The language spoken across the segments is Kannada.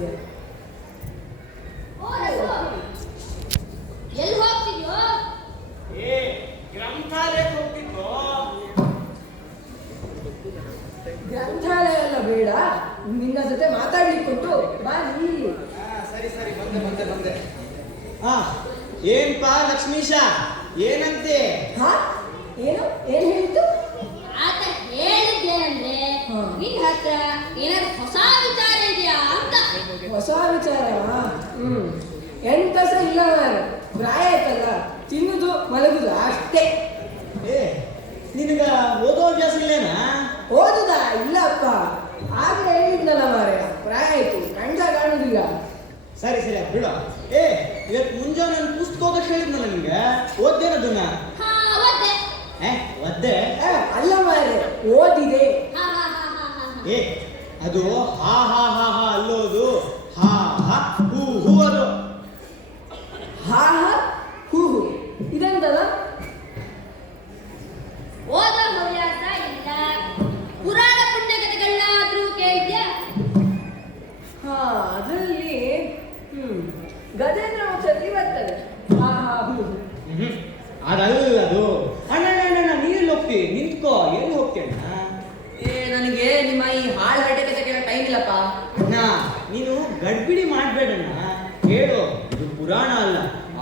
ಜಾಸ್ತಿ ಅಲ್ಲ. ಎಲ್ಲಿ ಹೋಗ್ತಿದ್ಯೋ? ಗ್ರಂಥಾಲಯಕ್ಕೆ ಹೋಗ್ತಿದ್ವು. ಗ್ರಂಥಾಲಯ ಎಲ್ಲ ಬೇಡ, ನಿನ್ನ ಜೊತೆ ಮಾತಾಡ್ಲಿಕ್ಕುಂಟು, ಬಾ ನೀ. ಸರಿ ಸರಿ, ಬಂದೆ. ಏನ್ಪಾ ಲಕ್ಷ್ಮೀಶ, ಏನಂತೆ? ಏನು ಹೇಳಿದ್ದು? ಆತ ಹೇಳಿದ್ದೆ ಅಂದ್ರೆ ನಿನ್ ಹತ್ರ ಏನಾದ್ರು ಹೊಸ ವಿಚಾರ ಇದೆಯಾ ಅಂತ. ಹೊಸ ವಿಚಾರ? ಎಂತ ಸಹ ಇಲ್ಲ ಮಾರ, ಪ್ರಾಯ ಆಯ್ತಲ್ಲ, ತಿನ್ನುದು ಮಲಗುದು ಅಷ್ಟೇ. ನಿನಗ ಓದೋ ಅಭ್ಯಾಸ ಇಲ್ಲೇನಾ? ಓದುದಾ? ಇಲ್ಲಪ್ಪ, ಆಗ ಹೇಳಿದ್ನಲ್ಲ ಮಾರ, ಪ್ರಾಯ ಆಯ್ತು, ಕಣ್ಣ ಕಾಣುದಿಲ್ಲ. ಸರಿ ಬಿಡ. ಇವತ್ತು ಮುಂಜಾನೆ ನಾನು ಪುಸ್ತಕ ಓದಕ್ಕೆ ಹೇಳಿದ್ನಲ್ಲ ನಿಂಗೆ, ಓದ್ದೇನದನ್ನ? ಒದ್ದೆ? ಅಲ್ಲ ಮಾರೆ, ಓದಿದೆ. ಅದು ಹಾ ಹಾ ಹಾ ಹಾ ಅಲ್ಲೋದು, ಹಾ ಹಾ ಹೂ ಹೂ ಅದು. ಹಾ ಹಾ ಹೂ ಹೂ ಇದೆಂತಲ್ಲ? ಓದೋ ಹವ್ಯಾಸ ಇಲ್ಲ. ಪುರಾಣ ಪುಣ್ಯಕಥೆಗಳನ್ನಾದ್ರೂ ಕೇಳಿದ್ಯಾ? ಅದರಲ್ಲಿ ಗಜೇಂದ್ರ ವಂಶದಲ್ಲಿ ಬರ್ತದೆ ಹಾ ಹಾ ಹೂ. ಅದಲ್ಲ ಅದು. ಅಣ್ಣ ನೀರಲ್ಲಿ ಹೋಗ್ತಿ, ನಿಂತ್ಕೋ. ಎಲ್ಲಿ ಹೋಗ್ತೇನೆ? ನನಗೆ ನಿಮ್ಮ ಈ ಹಾಳು ಹರಟೆ ಕಥೆ ಕೇಳೋ ಟೈಮ್ ಇಲ್ಲಪ್ಪ. ಅಣ್ಣ ನೀನು ಗಡ್ಬಿಡಿ ಮಾಡ್ಬೇಡಣ್ಣ, ಹೇಳು. ಇದು ಪುರಾಣ ಅಲ್ಲ,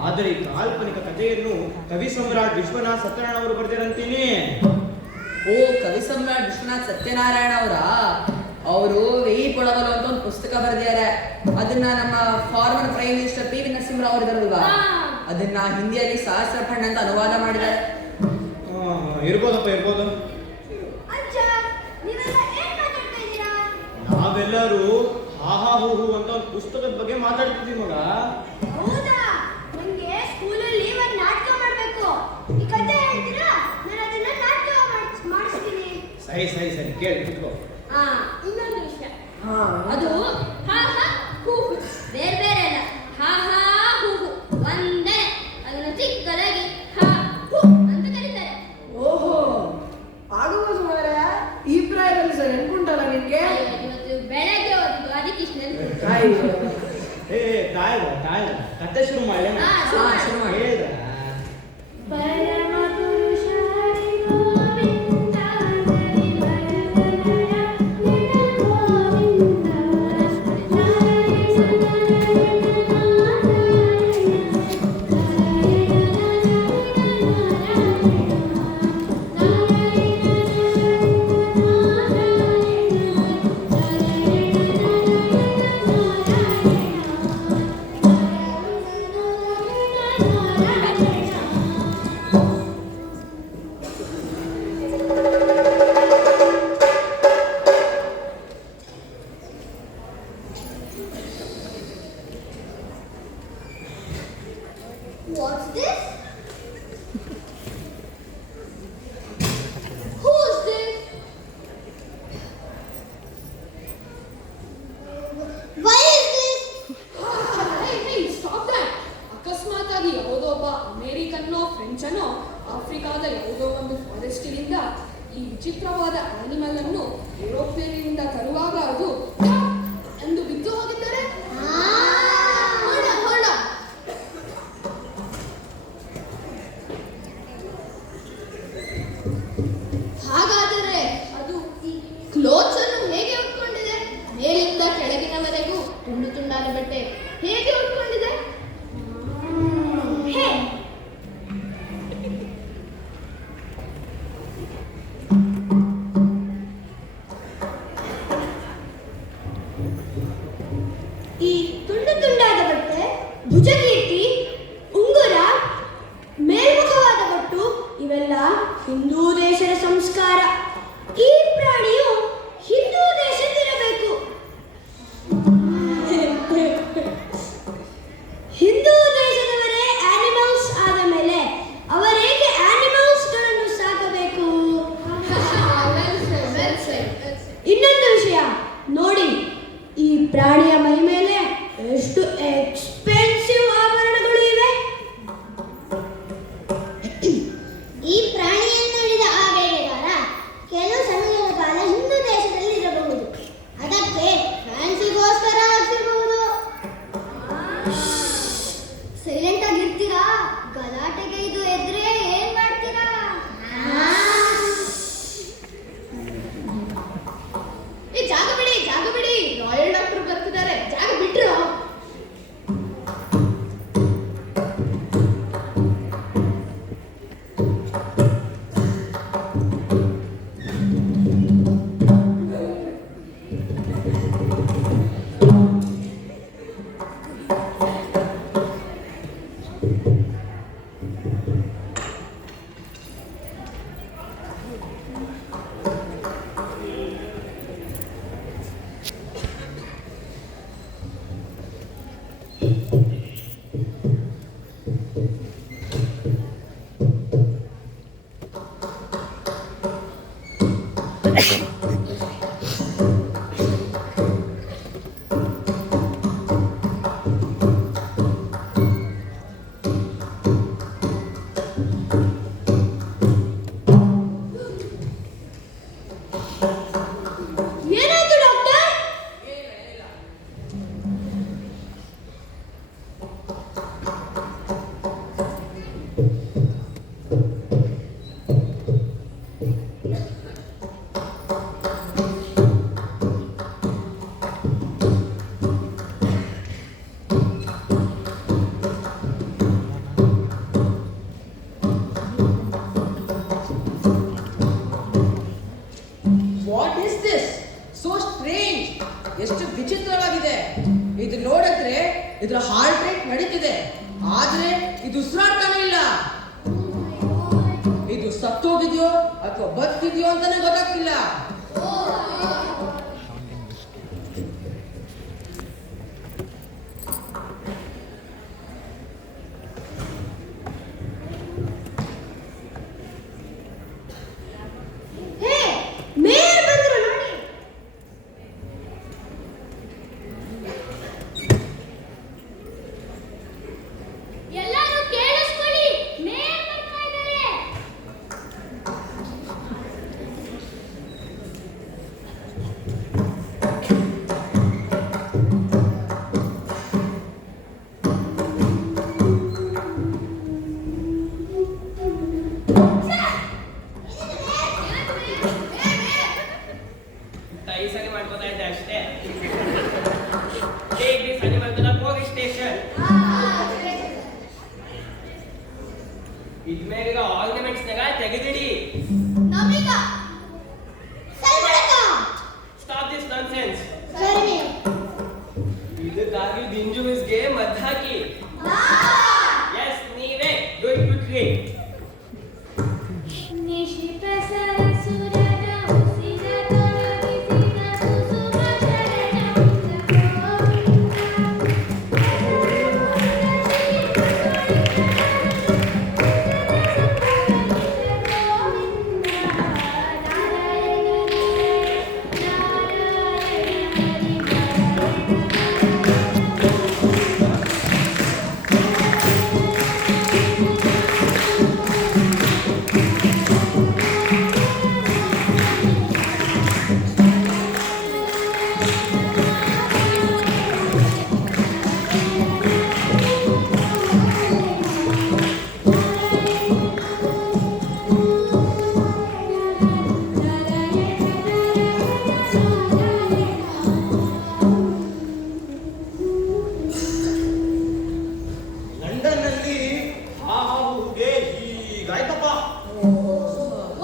ಆದರೆ ಈ ಕಾಲ್ಪನಿಕ ಕಥೆಯನ್ನು ಕವಿ ಸಮ್ರಾಟ್ ವಿಶ್ವನಾಥ್ ಸತ್ಯನಾರಾಯಣ ಅವರು ಬರ್ದಿರಂತೀನಿ. ಓ, ಕವಿ ಸಮ್ರಾಟ್ ವಿಶ್ವನಾಥ್ ಸತ್ಯನಾರಾಯಣ ಅವರು ವೆಯಿ ಪೊಳಗಲು ಅಂತ ಒಂದು ಪುಸ್ತಕ ಬರೆದಿದ್ದಾರೆ. ಅದನ್ನ ನಮ್ಮ former prime minister P V Narasimha Rao ಅವರು ಇದಾರಲ್ವಾ, ಅದನ್ನ ಹಿಂದಿಯಲ್ಲಿ ಸಹಸ್ರಖಂಡ ಅಂತ ಅನುವಾದ ಮಾಡಿದ್ದಾರೆ. ಇರ್ಬೋದು. ನಾವೆಲ್ಲರೂ ಹಾ ಹಾ ಹೂ ಹೂ ಅಂತ ಒಂದು ಪುಸ್ತಕದ ಬಗ್ಗೆ ಮಾತಾಡ್ತಿದ್ದೀವಿ ಮಗ. ಹೌದಾ? ನನಗೆ ಸ್ಕೂಲಲ್ಲಿ ಒಂದು ನಾಟಕ ಮಾಡಬೇಕು. ಈ ಕಥೆ ಹೇಳ್ತೀರಾ? ನಾನು ಅದನ್ನ ನಾಟಕ ಮಾಡಿಸ್ತೀನಿ. ಸರಿ ಕೇಳಿ ಕುತ್ಕೋ. ಇನ್ನೊಂದು ವಿಷಯ, ಅದು ಹಾ ಹಾ ಹೂ ಹೂ ಬೇರೆ ಅಲ್ಲ, ಹಾ ಹಾ ಹೂ ಹೂ ಒಂದೇ. ಅದನ್ನ ಚಿಕ್ಕದಾಗಿ ಹಾ ಹೂ ಅಂತ ಕರೀತಾರೆ. ಓಹೋ, ಆಗಬಹುದು ಮಾರ. ಈ ಪ್ರಾಯದಲ್ಲಿ ಸರ್ ನೆನ್ಪುಂಟಲ್ಲ ನಿನ್ಗೆ? ಇವತ್ತು ಬೆಳಗ್ಗೆ ಓದಿದ್ದು, ಅದಕ್ಕೆ ಇಷ್ಟು ನೆನಪು. ತಾಳ್ದ ಕಥೆ ಶುರು ಮಾಡಿ. ಶುರು ಮಾಡಿ. ಪರಮ ಪುರುಷ ಹರಿ ಗೋವಿಂದ ಹರಿ ವರದನಯ ನಿನ ಗೋವಿಂದ ಹರಿ ಸುಂದರ What's this? Who's this? Why is this? Hey, stop that! ಅಕಸ್ಮಾತಾಗಿ ಯಾವುದೋ ಒಬ್ಬ ಅಮೇರಿಕನ್ನೋ ಫ್ರೆಂಚನೋ ಆಫ್ರಿಕಾದ ಯಾವುದೋ ಒಂದು ಫಾರೆಸ್ಟಿನಿಂದ ಈ ವಿಚಿತ್ರವಾದ ಆನಿಮಲ್ ಅನ್ನು ಯುರೋಪಿಯನ್ನಿಂದ ತರುವಾಗ ಅದು ಎಂದು ಬಿದ್ದು ಹೋಗಿದ್ದಾರೆ. ಹಾಗಾದರೆ ಅದು ಈ ಕ್ಲೋತ್ಸ್ ಅನ್ನು ಹೇಗೆ ಉಟ್ಕೊಂಡಿದೆ? ಮೇಲಿಂದ ಕೆಳಗಿನವರೆಗೂ ತುಂಡು ತುಂಡಾದ ಬಟ್ಟೆ ಹೇಗೆ ಉಟ್ಕೊಂಡಿದೆ? ಈ ತುಂಡು ತುಂಡಾದ ಬಟ್ಟೆ, ಭುಜಕೀರ್ತಿ, ಉಂಗುರ, ಮೇಲ್ಮುಖವಾದ ಬಟ್ಟು ಇವೆಲ್ಲ ಹಿಂದೂ ದೇಶದ ಸಂಸ್ಕಾರ. ಈ ಪ್ರಾಣಿಯು ಹಿಂದೂ ದೇಶದಿರಬೇಕು. ಹಿಂದೂ ದೇಶದವರೇ ಆನಿಮಲ್ಸ್ ಆದ ಮೇಲೆ ಅವರೇಕೆ ಆನಿಮಲ್ಸ್ಗಳನ್ನು ಸಾಕಬೇಕು? ಇನ್ನೊಂದು ವಿಷಯ ನೋಡಿ, ಈ ಪ್ರಾಣಿಯ ಮೈ ಮೇಲೆ ಎಷ್ಟು ಎಕ್ಸ್ಪೆನ್ಸಿವ್ ಆಭರಣಗಳು ಇವೆ. ಈ ಪ್ರಾಣಿಯನ್ನು ಹಿಡಿದ ಆ ಬೇಟೆಗಾರ ಕೆಲವು ಸಮಯದ ಕಾಲ ಹಿಂದೂ ದೇಶದಲ್ಲಿ ಇರಬಹುದು. ಅದಕ್ಕೆ ಫ್ಯಾನ್ಸಿಗೋಸ್ಕರ ಹಾಕಿರಬಹುದು. ಸೋ ಸ್ಟ್ರೇಂಜ್, ಎಷ್ಟು ವಿಚಿತ್ರವಾಗಿದೆ. ಇದು ನೋಡಿದ್ರೆ ಇದರ ಹಾರ್ಟ್ ರೇಟ್ ನಡೀತಿದೆ, ಆದ್ರೆ ಇದು ಉಸಿರಾಡ್ತಾನೆ ಇಲ್ಲ. ಇದು ಸತ್ತೋಗಿದೆಯೋ ಅಥವಾ ಬದುಕಿದೆಯೋ ಅಂತಾನೆ ಗೊತ್ತಾಗ್ತಿಲ್ಲ. ಎಲ್ಲರೂ ಕೇಳಿಸ್ಕೊಳ್ಳಿ, ಮೇಯರ್ ಬರ್ತಾ ಇದ್ದಾರೆ. ಈ ಸರಿ ಮಾಡ್ಕೋತಾ ಇದ್ದೆ ಅಷ್ಟೇ. Take this animal to the police station. ಇದ್ಮೇಲಿರೋ ಆರ್ನಮೆಂಟ್ಸ್ ನಾಗ ತೆಗೆದಿಡಿ. ನಮಿಗ ಸಲ್ಬಡಕ Stop this nonsense. ಸರಿ ಇದಕ್ಕಾಗಿ ದಿಂಜುವಿಸ್ಗೆ ಮದ್ದು ಹಾಕಿ. ಎಸ್ ನೀವೇ, do it quickly. ನಿಶಿತ ಸರಸುರದ ಉಸಿರ ತೊಡಗಿಸಿದ ಕುಸುಮ ಲಂಡನ್ ನಲ್ಲಿ ಆ ಹಾವುಗೆ ಹೀಗಾಯ್ತಪ್ಪ.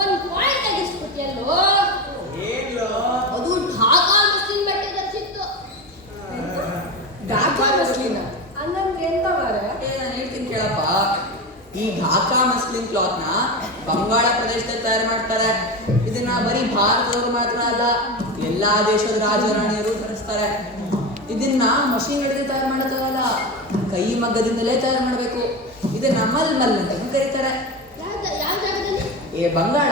ಒಂದು ಪಾಯಿಂಟ್ ತೆಗಿಸ್ಬಿಟ್ಟಿಯಲ್ಲೋ. ಏನ್ಲೋ ಅದು ಢಾಕಾ ಮುಸ್ಲಿಂ ಬೆಟ್ಟದ ಚಿತ್ತು. ಢಾಕಾ ಮಸ್ಲಿನ ಹಂಗಂದ್ರೆ ಎಂತ ಮಾರ? ನಾನು ಹೇಳ್ತೀನಿ ಕೇಳಪ್ಪ. ಈ ಢಾಕಾ ಮಸ್ಲಿನ್ ಕ್ಲಾತ್ ನ ಬಂಗಾಳ ಪ್ರದೇಶದಲ್ಲಿ ತಯಾರು ಮಾಡ್ತಾರೆ. ಇದನ್ನ ಬರೀ ಭಾರತದವರು ಮಾತ್ರ ಅಲ್ಲ, ಎಲ್ಲಾ ದೇಶದ ರಾಜರಾಣಿಯರು ಧರಿಸ್ತಾರೆ. ಇದನ್ನ ಮಷೀನ್ಗಳಿಗೆ ತಯಾರು ಮಾಡೋಕ್ಕಾಗಲ್ಲ, ಕೈ ಮಗ್ಗದಿಂದಲೇ ತಯಾರು ಮಾಡಬೇಕು. ಇದನ್ನ ಮಲ್ ಅಂತ ಕರೀತಾರೆ. ಯಾವ ಜಾಗದಲ್ಲಿ? ಬಂಗಾಳ.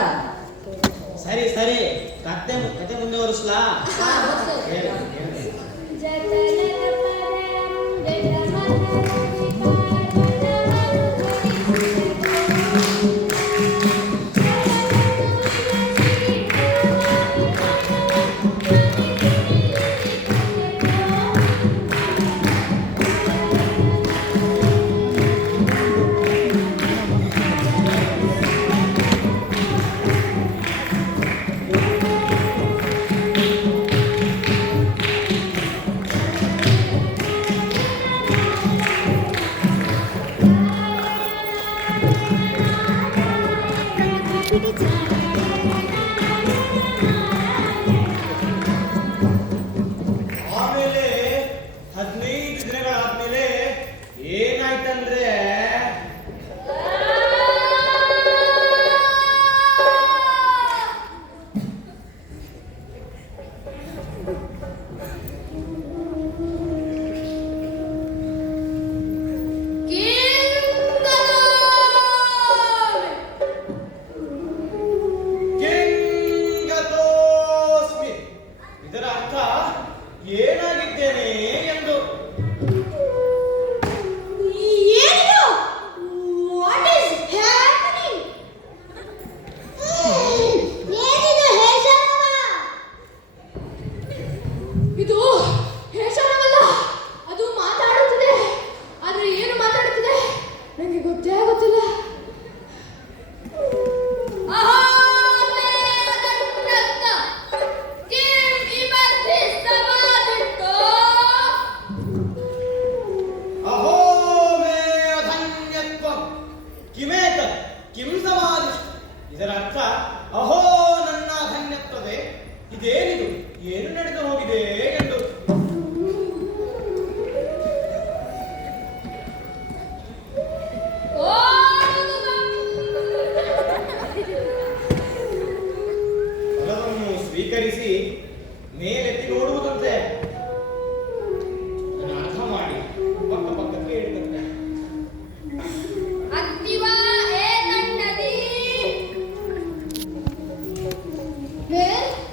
ಸರಿ ಸರಿ, ಕತೆ ಮುಂದೆ ವರಿಸ್ಲಾ? ಹೇಳು, ಹೇಳು. ಆಮೇಲೆ 15 ದಿನಗಳಾದ್ಮೇಲೆ ಏನಾಯ್ತಂದ್ರೆ ಕಿಂಗತೋಸ್ಮಿ. ಇದರ ಅರ್ಥ ಏನಾಗಿದ್ದೇನೆ ಎಂದು. ಏನಿದು? What is happening? ಏನಿದು ಹೇಷಾನವ? ಇದು ಹೇಷಾನವಲ್ಲ, ಅದು ಮಾತಾಡುತ್ತಿದೆ. ಆದ್ರೆ ಏನು ಮಾತಾಡುತ್ತಿದೆ ನನಗೆ ಗೊತ್ತೇ ಆಗುತ್ತಿಲ್ಲ. ಏನು ನಡೆದು ಹೋಗಿದೆ ಎಂದು. ಫಲವನ್ನು ಸ್ವೀಕರಿಸಿ ಮೇಲೆತ್ತಿ ನೋಡುವುದಂತೆ. ಅದನ್ನು ಅರ್ಥ ಮಾಡಿ ಪಕ್ಕ ಪಕ್ಕಕ್ಕೆ ಇಡುತ್ತಂತೆ.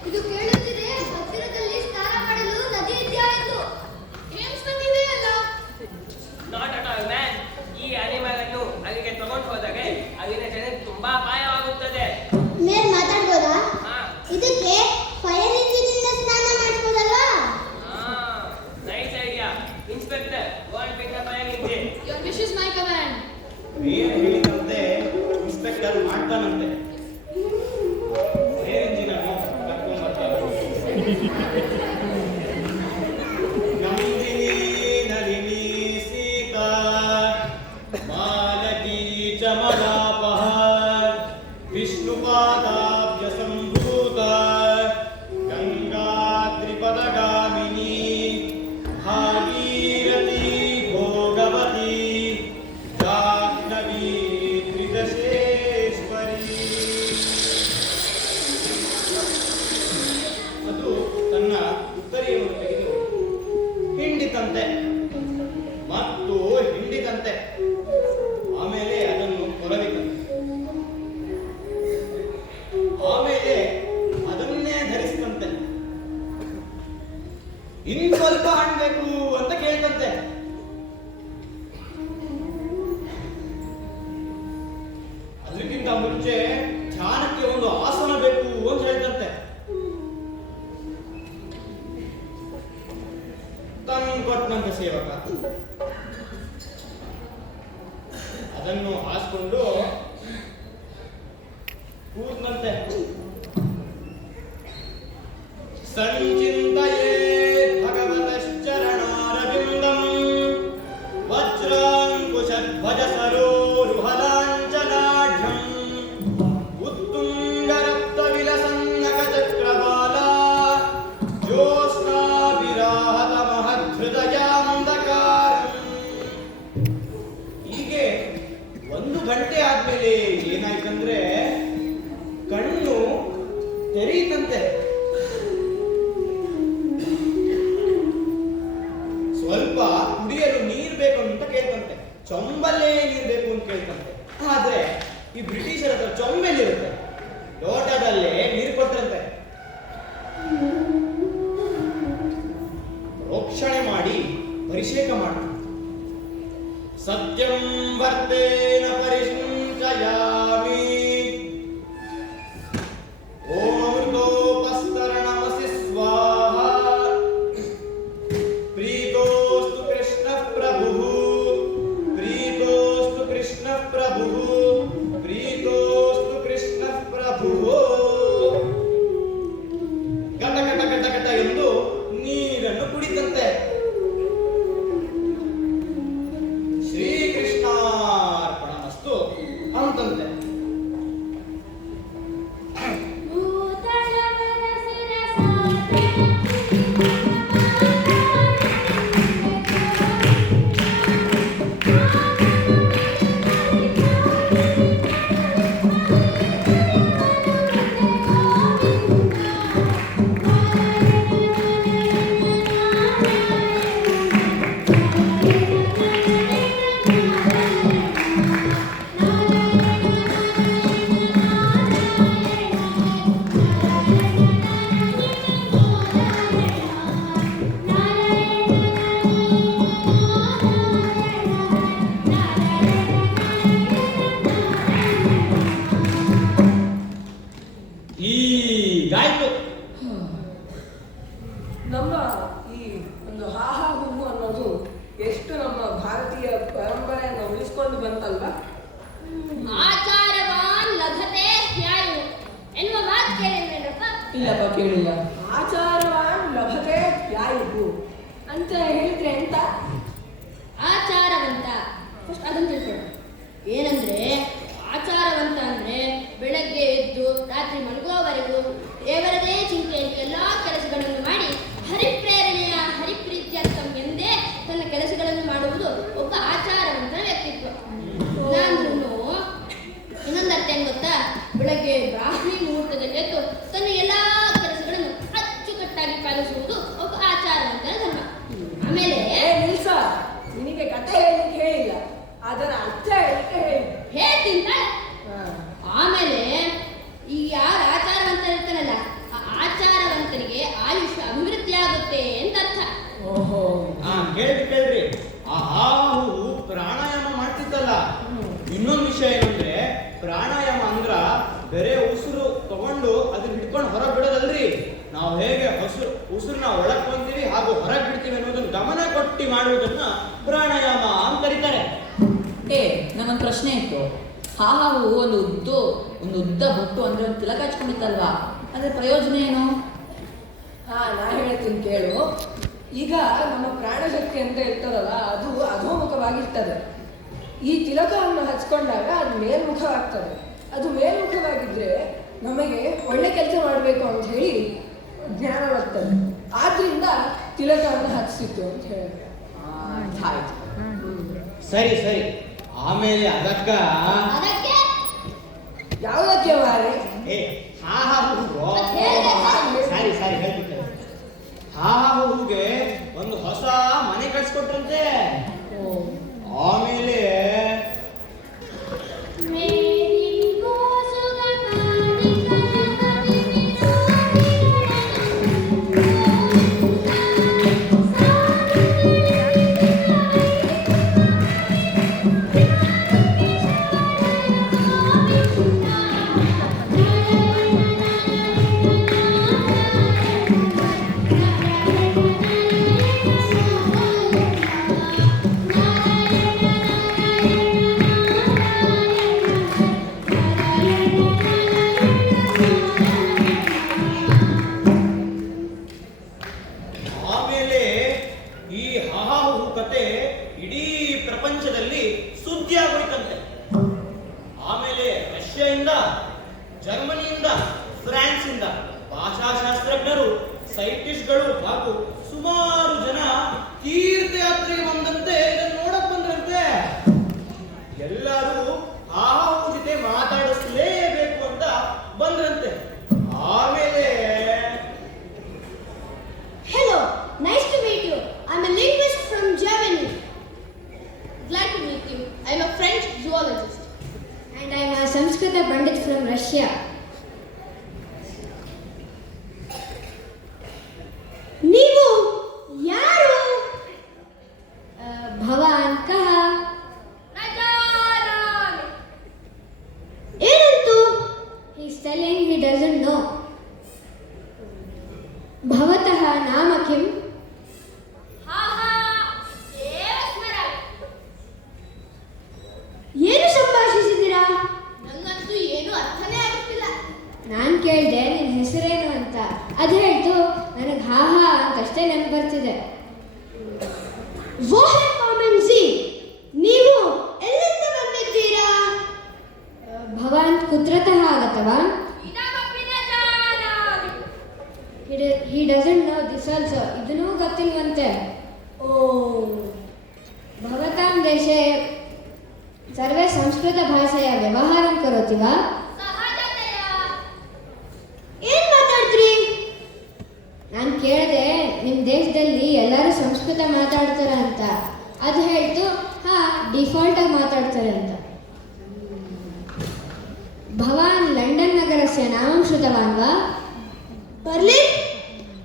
ಇದು ಕೇಳುತ್ತಿದೆ, ಹತ್ತಿರದಲ್ಲಿ ಸ್ನಾನ ಮಾಡಲು ನದಿ ಇದೆಯಾ ಎಂದು. ಗೇಮ್ಸ್ ನದಿದೆ ಅಲ್ಲ? Not at all man. ಈ ಅನಿಮಲ್ ಅನ್ನು ಅಲ್ಲಿಗೆ ತಗೊಂಡು ಹೋದರೆ ಅಲ್ಲಿನ ಜನಕ್ಕೆ ತುಂಬಾ ಅಪಾಯವಾಗುತ್ತದೆ. ಮೇಲ್ ಮಾತಾಡ್ಬೋದಾ? ಹಾ ಇದಕ್ಕೆ ಫೈರ್ ಇಂಜಿನಿಂದ ಸ್ನಾನ ಮಾಡಿಸ್ಬೋದಲ್ವಾ? Nice idea. Inspector, gold pin the fire engine. Your wish is my command. ಏನು ಹೇಳಿದಂತೆ ಇನ್ಸ್ಪೆಕ್ಟರ್ ಮಾಡ್ತಾನಂತೆ. ಎಂಜಿನನ್ನು ಕರ್ಕೊಂಡ್ಬರ್ತಾರೆ. ನಂದಿನಿ ನಳಿನಿ ಸೀತಾ ಮಾಲತಿ ಚಮಲಾಪಹ ವಿಷ್ಣುಪಾದಾಬ್ಜ ಸಂಭೂತ ಗಂಗಾದ್ರಿಪದಗಾಮಿನಿ ಭಾಗೀರಥಿ ಭೋಗವತಿ ಜಾಹ್ನವಿ ತ್ರಿದಶೇಶ್ವರಿ. ಅದು ತನ್ನ ಉತ್ತರಿಯನ್ನು ತೆಗೆದು ಹಿಂಡಿತಂತೆ ಮತ್ತು ಹಿಂಡಿತಂತೆ. ಆಮೇಲೆ ಅದನ್ನು ಕೊರವಿತಂತೆ. ಆಮೇಲೆ ಅದನ್ನೇ ಧರಿಸಿದಂತೆ. ಇನ್ನು ಸ್ವಲ್ಪ ಹಣ್ಬೇಕು ಅಂತ ಕೇಳ್ತಂತೆ. ಅದಕ್ಕಿಂತ ಮುಂಚೆ ಧ್ಯಾನಕ್ಕೆ ಒಂದು ಆಸನ ಬೇಕು ಅಂತ ಹೇಳ್ತಂತೆ. ಕೊಟ್ಟಂತೆ ಸೇವಕ ಅದನ್ನು ಹಾಸ್ಕೊಂಡು ಕೂತ್ನಂತೆ. ಸಂಚಿಂತಯೇ ಭಗವತಶ್ಚರಣಾರವಿಂದಂ ವಜ್ರಾಂಕುಶಧ್ವಜ ಸರೋರುಹಲಾಂಚನಾಢ್ಯಂ ಉತ್ತುಂಗರಕ್ತವಿಲಸನ್ನಗ ಚಕ್ರಬಾಲ ಜ್ಯೋತ್ಸ್ನಾಭಿರಾಹತ ಮಹದ್ಹೃದಯಾಂಧಕಾರಂ. ಹೀಗೆ 1 ಗಂಟೆ ಆದ್ಮೇಲೆ ಏನಾಯ್ತಂದ್ರೆ ಕಣ್ಣು ತೆರೀತಂತೆ. ಸ್ವಲ್ಪ ಕುಡಿಯಲು ನೀರು ಬೇಕು ಅಂತ ಕೇಳ್ತಂತೆ. ಚೊಂಬಲ್ಲೇ ನೀರು ಬೇಕು ಅಂತ ಕೇಳ್ತಂತೆ. ಆದ್ರೆ ಈ ಬ್ರಿಟಿಷರ ಹತ್ರ ಚೊಂಬೆಲ್ಲಿರುತ್ತೆ, ಲೋಟದಲ್ಲೇ ನೀರು ಕೊಟ್ಟಂತೆ. ಪ್ರೋಕ್ಷಣೆ ಮಾಡಿ ಪರಿಷೇಕ ಮಾಡಿ ಸತ್ಯಂ ವರ್ತೇನ ಪರಿಶುಂಚಯಾಮಿ ಓಂ ಅಮೃತೋಪಸ್ತರಣಮಸಿ ಸ್ವಾಹ ಪ್ರೀತೋಸ್ತು ಕೃಷ್ಣ ಪ್ರಭುಃ ಪ್ರೀತೋಸ್ತು ಕೃಷ್ಣ ಪ್ರಭುಃ ಪ್ರೀತೋಸ್ತು ಕೃಷ್ಣ ಪ್ರಭುಃ. ಗಟ ಗಟ ಗಟ ಗಟ ಎಂದು ನೀರನ್ನು ಕುಡಿತಂತೆ. ಶ್ರೀಕೃಷ್ಣಾರ್ಪಣಮಸ್ತು ಅಂತಂತೆ. ಹೀಗಾಯ್ತು. ನಮ್ಮ ಈ ಒಂದು ಹಾಹಾ ಹೂವು ಅನ್ನೋದು ಎಷ್ಟು ನಮ್ಮ ಭಾರತೀಯ ಪರಂಪರೆಯನ್ನು ಉಳಿಸ್ಕೊಂಡು ಬಂತಲ್ವಾ? ಆಚಾರವಾನ್ ಲಭತೆ ಧ್ಯಾಯು ಎನ್ನುವ ಮಾತು ಕೇಳಿದ್ರೇನಪ್ಪ? ಇಲ್ಲಪ್ಪ, ಕೇಳಿಲ್ಲ. ಆಚಾರವಾನ್ ಲಭತೆ ಧ್ಯಾಯುಃ ಅಂತ ಹೇಳಿದ್ರೆ ಎಂತ? ಆಚಾರವಂತ ಫಸ್ಟ್ ಅದನ್ನು ತಿಳ್ಕೊಳ್ಳೋಣ. ಏನಂದ್ರೆ ಆಚಾರವಂತ ಅಂದ್ರೆ ಬೆಳಗ್ಗೆ ಎದ್ದು ರಾತ್ರಿ ಮಲಗುವವರೆಗೂ ದೇವರದೇ ಚಿಂತೆಯಲ್ಲಿ ಎಲ್ಲಾ ಕೆಲಸಗಳನ್ನು ಬಯಸುವುದು ಒಬ್ಬ ಆಚಾರವಂತರ ಧರ್ಮ. ಆಮೇಲೆ ನಿಲ್ಸ, ನಿನಗೆ ಕತೆ ಹೇಳಲಿಕ್ಕೆ ಹೇಳಿಲ್ಲ, ಅದರ ಅರ್ಥ ಹೇಳಲಿಕ್ಕೆ ಹೇಳಿ. ಹೇಳ್ತೀನಿ ತಾಳೆ. ಆಮೇಲೆ ಈ ಯಾರು ಆಚಾರವಂತರು ಇರ್ತಾರಲ್ಲ, ಆ ಆಚಾರವಂತರಿಗೆ ಆಯುಷ್ಯ ಅಭಿವೃದ್ಧಿ ಆಗುತ್ತೆ ಅಂತ ಅರ್ಥ. ಓಹೋ. ಕೇಳ್ರಿ ಆ ಹಾವು ಪ್ರಾಣಾಯಾಮ ಮಾಡ್ತಿದ್ದಲ್ಲ. ಇನ್ನೊಂದು ವಿಷಯ ಏನಂದ್ರೆ, ಪ್ರಾಣಾಯಾಮ ಅಂದ್ರ ಬೇರೆ ಉಸಿರು ತಗೊಂಡು ಅದನ್ನ ಹಿಡ್ಕೊಂಡು ಹೊರಗೆ ಬಿಡೋದಲ್ರಿ. ನಾವು ಹೇಗೆ ಉಸಿರನ್ನ ಒಳಗ್ ಬಂತೀವಿ ಹಾಗೂ ಹೊರಗೆ ಬಿಡ್ತೀವಿ ಅನ್ನೋದನ್ನ ಗಮನ ಕೊಟ್ಟು ಮಾಡುವುದನ್ನ ಪ್ರಾಣಾಯಾಮ ಅಂತ ಕರೀತಾರೆ. ನನ್ನೊಂದು ಪ್ರಶ್ನೆ ಇತ್ತು. ಹಾವು ಒಂದು ಉದ್ದ ಬೊಟ್ಟು ಅಂದ್ರೆ ಒಂದು ತಿಲಕ ಹಚ್ಕೊಂಡಿತ್ತಲ್ವಾ, ಅದ್ರ ಪ್ರಯೋಜನ ಏನು? ನಾ ಹೇಳ್ತೀನಿ ಕೇಳು. ಈಗ ನಮ್ಮ ಪ್ರಾಣಶಕ್ತಿ ಅಂತ ಇರ್ತದಲ್ಲ, ಅದು ಅಧೋಮುಖವಾಗಿರ್ತದೆ. ಈ ತಿಲಕವನ್ನು ಹಚ್ಕೊಂಡಾಗ ಅದು ಮೇಲ್ಮುಖವಾಗ್ತದೆ. ಅದು ಮೇಲ್ಮುಖವಾಗಿದ್ರೆ ನಮಗೆ ಒಳ್ಳೆ ಕೆಲಸ ಮಾಡಬೇಕು ಅಂತ ಹೇಳಿ ಜ್ಞಾನ ಬರ್ತದೆ. ಆದ್ರಿಂದ ತಿಲಕವನ್ನು ಹಚ್ಚಿತ್ತು ಅಂತ ಹೇಳಿದ್ರೆ ಆಯ್ತು. ಸರಿ ಆಮೇಲೆ ಅದಕ್ಕೆ ಯಾವುದಕ್ಕೆ ಮಾರೆ? ಸರಿ ಹೇಳ್ಬಿಟ್ಟೆ. ಹಾವುಗೆ ಒಂದು ಹೊಸ ಮನೆ ಕಟ್ಸ್ಕೊಟ್ರಂತೆ. ಆಮೇಲೆ ಈ ಹಾವು ಕತೆ ಇಡೀ ಪ್ರಪಂಚದಲ್ಲಿ ಸುದ್ದಿ ಆಗೋಯ್ತಂತೆ. ಆಮೇಲೆ ರಷ್ಯಾದಿಂದ, ಜರ್ಮನಿಯಿಂದ, ಫ್ರಾನ್ಸ್ ಇಂದ ಭಾಷಾಶಾಸ್ತ್ರಜ್ಞರು, ಸೈಂಟಿಸ್ಟ್ಗಳು ಹಾಗೂ ಸುಮಾರು ಜನ ತೀರ್ಥಯಾತ್ರೆಗೆ ಬಂದಂತೆ ಇದನ್ನು ನೋಡಕ್ ಬಂದ್ರಂತೆ. ಎಲ್ಲರೂ ಹಾವು ಜೊತೆ ಮಾತಾಡಿಸಲೇಬೇಕು ಅಂತ ಬಂದ್ರಂತೆ. ಆಮೇಲೆ Hello, nice to meet you. I'm a linguist from Germany. Glad to meet you. I'm a French zoologist. And I'm a Sanskrita Pandit from Russia. ನೀವು ಯಾರು? ಭವಾನ್ ಕಹ ಏನಂತು? He's telling he doesn't know. ಭವತಃ ನಾಮ ಕಿಂ? ಏನು ಸಂಭಾಷಿಸಿದ್ದೀರಾ? ನಂಗಂತೂ ಏನು ಅರ್ಥನೇ ಆಗುತ್ತಿಲ್ಲ. ನಾನು ಕೇಳಿದೆ ನಿನ್ನ ಹೆಸರೇನು ಅಂತ. ಅದು ಹೇಳ್ತು ನನಗೆ ಹಾಹಾ ಅಂತಷ್ಟೇ ನೆನಪು ಬರ್ತಿದೆ. ನೀವು ಎಲ್ಲಿಂದ ಬಂದಿದ್ದೀರಾ? ಭವಾನ್ ಕುತ್ರತಃ ಆಗತವಾ? He doesn't know this also. ಇದನ್ನೂ ಗೊತ್ತಿಲ್ವಂತೆ. ಓ ಭವತಾಂ ದೇಶೆ ಸರ್ವೇ ಸಂಸ್ಕೃತ ಭಾಷೆಯ ವ್ಯವಹಾರಂ ಕರೋತಿ ವಾ? ಏನ್ ಮಾತಾಡ್ತೀರಿ? ನಾನು ಕೇಳಿದೆ ನಿಮ್ಮ ದೇಶದಲ್ಲಿ ಎಲ್ಲರೂ ಸಂಸ್ಕೃತ ಮಾತಾಡ್ತಾರ ಅಂತ. ಅದು ಹೇಳ್ತು ಡಿಫಾಲ್ಟ್ ಆಗಿ ಮಾತಾಡ್ತಾರೆ ಅಂತ. ಭವಾನ್ ಲಂಡನ್ ನಗರಸ್ಯ ನಾಮಂ ಶ್ರುತವಾನ್ ವಾ? Berlin,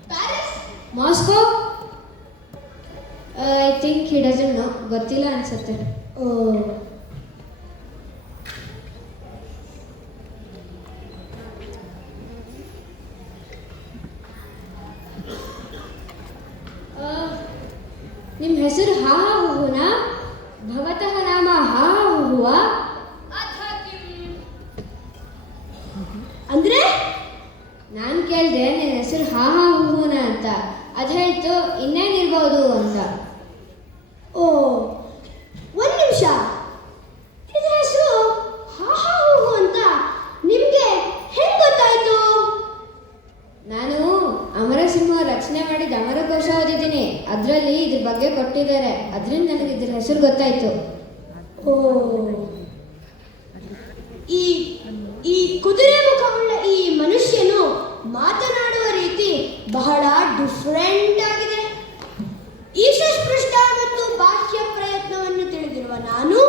Paris, Moscow? I think he doesn't know. ಗೊತ್ತಿಲ್ಲ ಅನ್ಸುತ್ತೆ. ಓ ನಿಮ್ಮ ಹೆಸರು ಹಾಹುನಾ? ಭವತಃ ನಾಮ ಹಾಹುವ? ಅಂದ್ರೆ ನಾನು ಕೇಳಿದೆ ನಿನ್ನ ಹೆಸರು ಹಾಹುನ ಅಂತ. ಅದು ಹೇಳ್ತು ಇನ್ನೇನಿರ್ಬೋದು ಅಂತ. ಓ ಒಂದು ನಿಮಿಷ, ಇದ್ರ ಹೆಸರು ಹಾಹು ಅಂತ ನಿಮ್ಗೆ ಹೆಂಗ್ ಗೊತ್ತಾಯ್ತು? ನಾನು ಅಮರಸಿಂಹ ರಚನೆ ಮಾಡಿದ ಅಮರಕೋಶ ಓದಿದ್ದೀನಿ. ಅದರಲ್ಲಿ ಇದ್ರ ಬಗ್ಗೆ ಕೊಟ್ಟಿದ್ದಾರೆ. ಅದರಿಂದ ನನಗೆ ಇದ್ರ ಹೆಸರು ಗೊತ್ತಾಯ್ತು. ಓ ಈ ಕುದುರೆ ಮುಖವುಳ್ಳ ಈ ಮನುಷ್ಯನು ಮಾತನಾಡುವ ರೀತಿ ಬಹಳ ಡಿಫರೆಂಟ್ ಆಗಿದೆ. ಈಶಸ್ಪೃಷ್ಟ ಮತ್ತು ಬಾಹ್ಯ ಪ್ರಯತ್ನವನ್ನು ತಿಳಿದಿರುವ ನಾನು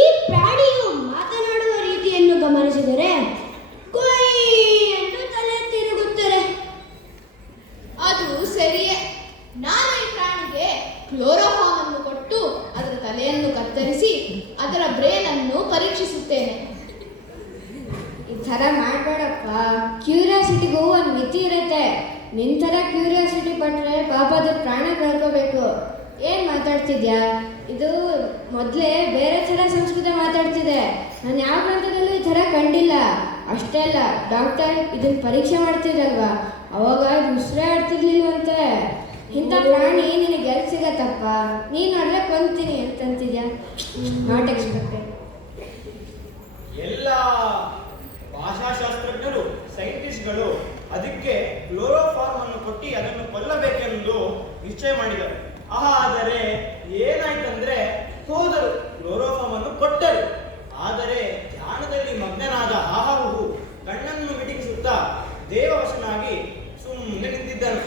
ಈ ಪ್ರಾಣಿಯು ಮಾತನಾಡುವ ರೀತಿಯನ್ನು ಗಮನಿಸಿದರೆ ಕೊಯ್ ಎಂದು ತಲೆ ತಿರುಗುತ್ತದೆ. ಅದು ಸರಿಯೇ. ನಾನು ಈ ಪ್ರಾಣಿಗೆ ಕ್ಲೋರೋಫಾರ್ಮ್ ಅನ್ನು ಕೊಟ್ಟು ಅದರ ತಲೆಯನ್ನು ಕತ್ತರಿಸಿ ಅದರ ಬ್ರೇನ್ ಅನ್ನು ಪರೀಕ್ಷಿಸುತ್ತೇನೆ. ಈ ಥರ ಮಾಡಬೇಡಪ್ಪ. ಕ್ಯೂರಿಯಾಸಿಟಿಗೂ ಒಂದು ಮಿತಿ ಇರುತ್ತೆ. ನಿನ್ನ ಥರ ಕ್ಯೂರಿಯಾಸಿಟಿ ಪಟ್ಟರೆ ಪಾಪ ಅದು ಪ್ರಾಣ ಕಳ್ಕೋಬೇಕು. ಏನು ಮಾತಾಡ್ತಿದ್ಯಾ? ಇದು ಮೊದಲೇ ಬೇರೆ ಥರ ಸಂಸ್ಕೃತ ಮಾತಾಡ್ತಿದೆ. ನಾನು ಯಾವ ಗ್ರಂಥದಲ್ಲೂ ಈ ಥರ ಕಂಡಿಲ್ಲ. ಅಷ್ಟೇ ಅಲ್ಲ, ಡಾಕ್ಟರ್ ಇದನ್ನು ಪರೀಕ್ಷೆ ಮಾಡ್ತಿದ್ದಲ್ವಾ, ಅವಾಗ ಇದು ಉಸಿರೇ ಆಡ್ತಿರ್ಲಿಲ್ವಂತೆ. ಇಂಥ ಪ್ರಾಣಿ ನಿನಗೆ ಎಲ್ಲಿ ಸಿಗತ್ತಪ್ಪ? ನೀನು ನೋಡ್ರೆ ಕೊಂತೀನಿ ಅಂತಂತಿದ್ಯಾ? Not expected. ಎಲ್ಲ ಭಾಷಾಶಾಸ್ತ್ರಜ್ಞರು ಸೈಂಟಿಸ್ಟ್ಗಳು ಅದಕ್ಕೆ ಕ್ಲೋರೋಫಾರ್ಮ್ ಅನ್ನು ಕೊಟ್ಟು ಅದನ್ನು ಕೊಲ್ಲಬೇಕೆಂದು ನಿಶ್ಚಯ ಮಾಡಿದರು. ಆದರೆ ಏನಾಯ್ತಂದ್ರೆ ಹೋದರು, ಕ್ಲೋರೋಫಾರ್ಮ್ ಅನ್ನು ಕೊಟ್ಟರು. ಆದರೆ ಧ್ಯಾನದಲ್ಲಿ ಮಗ್ನನಾದ ಆಹಾವು ಕಣ್ಣನ್ನು ಮಿಟುಕಿಸುತ್ತಾ ದೇವವಶನಾಗಿ ಸುಮ್ಮನೆ ನಿಂತಿದ್ದನು.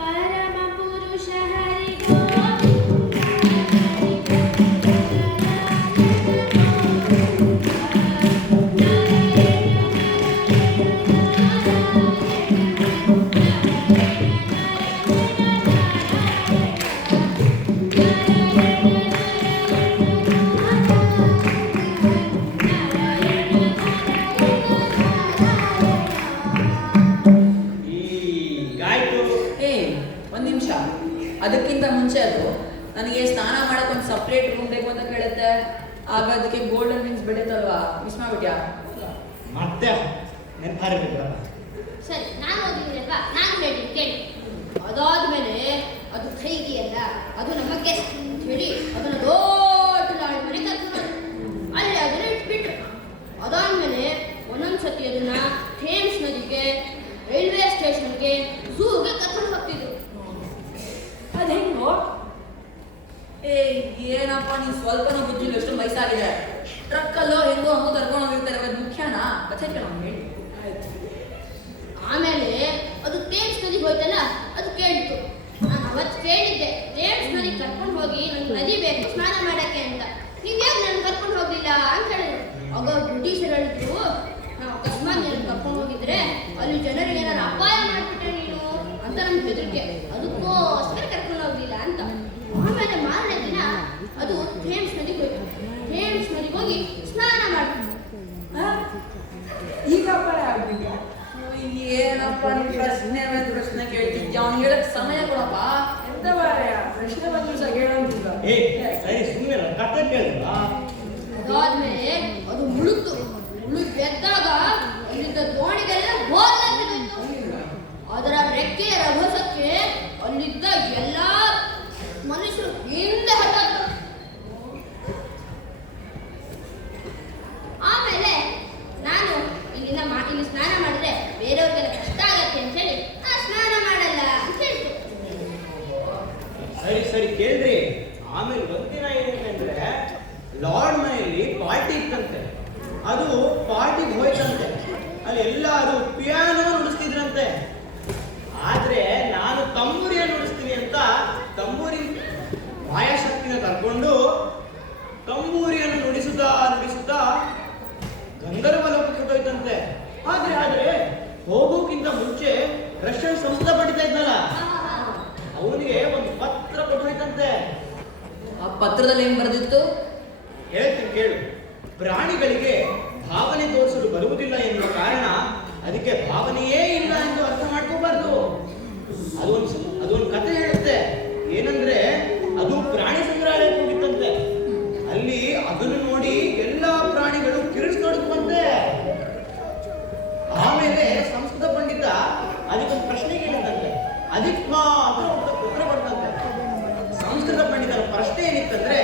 ಪರಮ ಪುರುಷ ಹರಿ ಈಗಾಯ್ತು. ಒಂದು ನಿಮಿಷ, ಅದಕ್ಕಿಂತ ಮುಂಚೆ ಅದು ನನಗೆ ಸ್ನಾನ ಮಾಡಕ್ಕೆ ಒಂದು ಸಪ್ರೇಟ್ ರೂಮ್ ಬೇಕು ಅಂತ ಕೇಳುತ್ತೆ. ಆಗ ಅದಕ್ಕೆ ಗೋಲ್ಡನ್ ವಿಂಗ್ಸ್ ಬೆಳೀತಲ್ವಾ, ಮಿಸ್ ಮಾಡ್ಬಿಟ್ಯಾ? ಮತ್ತೆ ನೆನಪಾರಿಬೇಕಲ್ಲ. ಸರಿ, ನಾನು ಓದಿದ್ದೀನಲ್ವಾ, ನಾನು ಹೇಳ್ತೀನಿ ಕೇಳಿ. ಅದಾದ್ಮೇಲೆ ಅದು ಖೈದಿಯಲ್ಲ, ಅದು ನಮ್ಮ ಗೆಸ್ಟ್ ಅಂತ ಹೇಳಿ ಅದನ್ನು ದೊಡ್ಡ ಲಾಡ್ ಮನೆ ಕರ್ಕೊಂಡು ಅಲ್ಲಿ ಅದನ್ನ ಇಟ್ಬಿಟ್ರು. ಅದಾದ್ಮೇಲೆ ಒಂದೊಂದ್ಸತಿ ಅದನ್ನ ಥೇಮ್ಸ್ ನದಿಗೆ, ರೈಲ್ವೆ ಸ್ಟೇಷನ್ಗೆ, ಝೂಗೆ ಕರ್ಕೊಂಡು ಹೋಗ್ತಿದ್ರು. ಅದು ಹೆಂಗೋ? ಏನಪ್ಪ ನೀನು ಸ್ವಲ್ಪನೂ ಬುದ್ಧಿಲ್ಲ, ಎಷ್ಟು ವಯಸ್ಸಾಗಿದೆ. ಟ್ರಕ್ಕಲ್ಲೋ ಹೆಂಗೋ ಹಂಗೋ ಕರ್ಕೊಂಡು ಹೋಗಿರ್ತಾರೆ, ಅದು ಮುಖ್ಯನಾ? ಕಥೆ ಕೇಳೋ ಹೇಳಿ. ಆಮೇಲೆ ಅದು ಥೇಮ್ಸ್ ನದಿಗೆ ಹೋಯ್ತಲ್ಲ, ಅದು ಕೇಳಿತು. ನಾನು ಅವತ್ತು ಕೇಳಿದ್ದೆ, ಥೇಮ್ಸ್ ನದಿಗೆ ಕರ್ಕೊಂಡು ಹೋಗಿ ನಂಗೆ ನದಿ ಬೇಕು ಸ್ನಾನ ಮಾಡಕ್ಕೆ ಅಂತ. ನೀವು ಯಾಕೆ ನಾನು ಕರ್ಕೊಂಡು ಹೋಗ್ಲಿಲ್ಲ ಅಂತ ಹೇಳಿದ್ರು. ಆಗ ಬ್ರಿಟಿಷರು ಹೇಳಿದ್ರು, ನಾವು ಅಕಸ್ಮಾತ್ ನೀನು ಕರ್ಕೊಂಡು ಹೋಗಿದ್ರೆ ಅಲ್ಲಿ ಜನರಿಗೆ ಏನಾರು ಅಪಾಯ ಮಾಡಿಬಿಟ್ರೆ ನೀನು ಅಂತ ನಮ್ಗೆ ಹೆದರಿಕೆ, ಅದಕ್ಕೋಸ್ಕರ ಕರ್ಕೊಂಡು ಹೋಗ್ಲಿಲ್ಲ ಅಂತ. ಆಮೇಲೆ ಮಾರನೇ ದಿನ ಅದು ಥೇಮ್ಸ್ ನದಿಗೆ ಹೋಯ್ತು. ಥೇಮ್ಸ್ ನದಿಗೆ ಹೋಗಿ ಸ್ನಾನ ಮಾಡ್ತು. ಈಗ ಅಪಾಯ ಆಗ್ಬಿಟ್ಟ? ಏನಪ್ಪ ನೀನು ಪ್ರಶ್ನೆ ಮೇಲೆ ಪ್ರಶ್ನೆ ಕೇಳ್ತಿದ್ಯಾ? ಅವ್ನು ಹೇಳಕ್ ಸಮಯ ಕೊಡಪ್ಪ. ಎಂತ ಮಾರಾಯ, ಪ್ರಶ್ನೆ ಬಂದ್ರು ಸಹ ಕೇಳೋಂತಿಲ್ಲ. ಸರಿ ಸುಮ್ಮನೆ ಕಥೆ ಕೇಳಿಲ್ವಾ? ಅದಾದ್ಮೇಲೆ ಅದು ಮುಳುಗ್ತು. ಮುಳುಗ್ ಎದ್ದಾಗ ಅಲ್ಲಿದ್ದ ದೋಣಿಗೆಲ್ಲ ಬೋರ್ಲಾಗ್ಬಿಟ್ಟಿತ್ತು. ಅದರ ರೆಕ್ಕೆ ರಭಸಕ್ಕೆ ಅಲ್ಲಿದ್ದ ಎಲ್ಲ ಮನುಷ್ಯರು ಹಿಂದೆ ಹತ್ತಾದ್ರು. ಆಮೇಲೆ ನಾನು ಇಲ್ಲಿ ಸ್ನಾನ ಮಾಡಿದ್ರೆ ಬೇರೆಯವ್ರಿಗೆಲ್ಲ ಕಷ್ಟ ಆಗತ್ತೆ ಅಂತ ಹೇಳಿ ನಾ ಸ್ನಾನ ಮಾಡಲ್ಲ ಅಂತ ಹೇಳ್ತು. ಸರಿ ಸರಿ ಕೇಳ್ರಿ. ಆಮೇಲೆ ಒಂದಿನ ಏನಂತಂದ್ರೆ ಲಾರ್ಡ್ ಮನೆಯಲ್ಲಿ ಪಾರ್ಟಿ ಇತ್ತಂತೆ. ಅದು ಪಾರ್ಟಿಗೆ ಹೋಯ್ತಂತೆ. ಅಲ್ಲಿ ಎಲ್ಲರೂ ಪಿಯಾನೋ ನುಡಿಸ್ತಿದ್ರಂತೆ. ಆದ್ರೆ ನಾನು ತಂಬೂರಿಯನ್ನು ನುಡಿಸ್ತೀನಿ ಅಂತ ತಂಬೂರಿ ಮಾಯಾಶಕ್ತಿನ ಕರ್ಕೊಂಡು ತಂಬೂರಿಯನ್ನು ನುಡಿಸುತ್ತಾ ನುಡಿಸುತ್ತಾ ಗಂಧರ್ವ ಲೋಕಕ್ಕೆ ಹೋಯ್ತಂತೆ. ಆದ್ರೆ ಹೋಗೋಕ್ಕಿಂತ ಮುಂಚೆ ರಷ್ಯನ್ ಸಂಸ್ಕೃತ ಪಂಡಿತ ಇದ್ನಲ್ಲ, ಅವನಿಗೆ ಒಂದು ಪತ್ರ ಕೊಟ್ಟೋಯ್ತಂತೆ. ಆ ಪತ್ರದಲ್ಲಿ ಏನ್ ಬರೆದಿತ್ತು? ಹೇಳ್ತೀನಿ ಕೇಳು. ಪ್ರಾಣಿಗಳಿಗೆ ಭಾವನೆ ತೋರಿಸಲು ಬರುವುದಿಲ್ಲ ಎನ್ನುವ ಕಾರಣ ಅದಕ್ಕೆ ಭಾವನೆಯೇ ಇಲ್ಲ ಎಂದು ಅರ್ಥ ಮಾಡ್ಕೋಬಾರ್ದು. ಅದೊಂದು ಕಥೆ ಹೇಳುತ್ತೆ. ಏನಂದ್ರೆ ಅದು ಪ್ರಾಣಿ ಸಂಗ್ರಹಾಲಯಕ್ಕೆ ಹೋಗಿತ್ತಂತೆ. ಅಲ್ಲಿ ಅದನ್ನು ನೋಡಿ ಎಲ್ಲಾ ಪ್ರಾಣಿಗಳು ಕಿರಿಸ್ ನೋಡುತ್ತಂತೆ. ಆಮೇಲೆ ಸಂಸ್ಕೃತ ಪಂಡಿತ ಅದಕ್ಕೊಂದು ಪ್ರಶ್ನೆ ಕೇಳಿದಂತೆ. ಅದಕ್ಕೆ ಮಾತ್ರ ಉತ್ತರ ಕೊಡ್ತಂತೆ. ಸಂಸ್ಕೃತ ಪಂಡಿತರ ಪ್ರಶ್ನೆ ಏನಿತ್ತಂದ್ರೆ,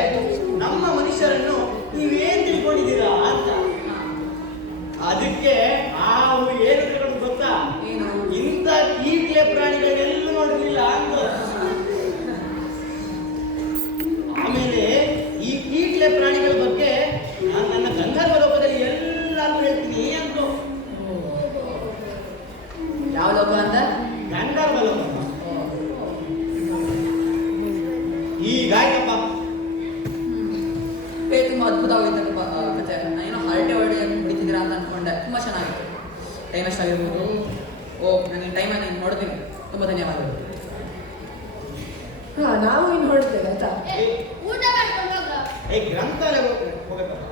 ನಮ್ಮ ಮನುಷ್ಯರನ್ನು ನೀವೇನ್ ತಿಳ್ಕೊಂಡಿದ್ದೀರಾ ಅಂತ. ಅದಕ್ಕೆ ನಾವು ಏನು ತಿಳ್ಕೊಂಡು ಗೊತ್ತಾ? ಇಂಥ ಕೀಟ್ಲೆ ಪ್ರಾಣಿಗಳನ್ನೆಲ್ಲೂ ನೋಡಿರ್ಲಿಲ್ಲ ಅಂತ. ಆಮೇಲೆ ಈ ಕೀಟ್ಲೆ ಪ್ರಾಣಿಗಳ ಬಗ್ಗೆ ನಾನು ನನ್ನ ಗಂಧರ್ವ ಲೋಕದಲ್ಲಿ ಎಲ್ಲಾರು ಹೇಳ್ತೀನಿ ಅಂತ. ಯಾವ ಲೋಕ ಅಂತ? ಹೀಗಾಯ್ತಪ್ಪ. ತುಂಬಾ ಅದ್ಭುತವಾಗಿದೆ ಕಥೆ. ನಾನೇನೋ ಹರಟೆ ಹೊರಟೆ ಹೊಡಿತಿದ್ದೀರಾ ಅಂತ ಅನ್ಕೊಂಡೆ. ತುಂಬಾ ಚೆನ್ನಾಗಿತ್ತು. ಟೈಮ್ ಎಷ್ಟಾಗಿರ್ಬೋದು? ನನಗೆ ಟೈಮ್ ಆಗಿ ನೋಡ್ತೀನಿ. ತುಂಬಾ ಧನ್ಯವಾದಗಳು. ಹಾ, ನಾವು ಇನ್ನು ಹೊರಡ್ತೇವೆ ಆಯ್ತಾ? ಊಟ ಮಾಡ್ಕೊಂಡು ಹೋಗ. ಗ್ರಂಥಾಲಯ ಹೋಗ್ಬೇಕಪ್ಪ.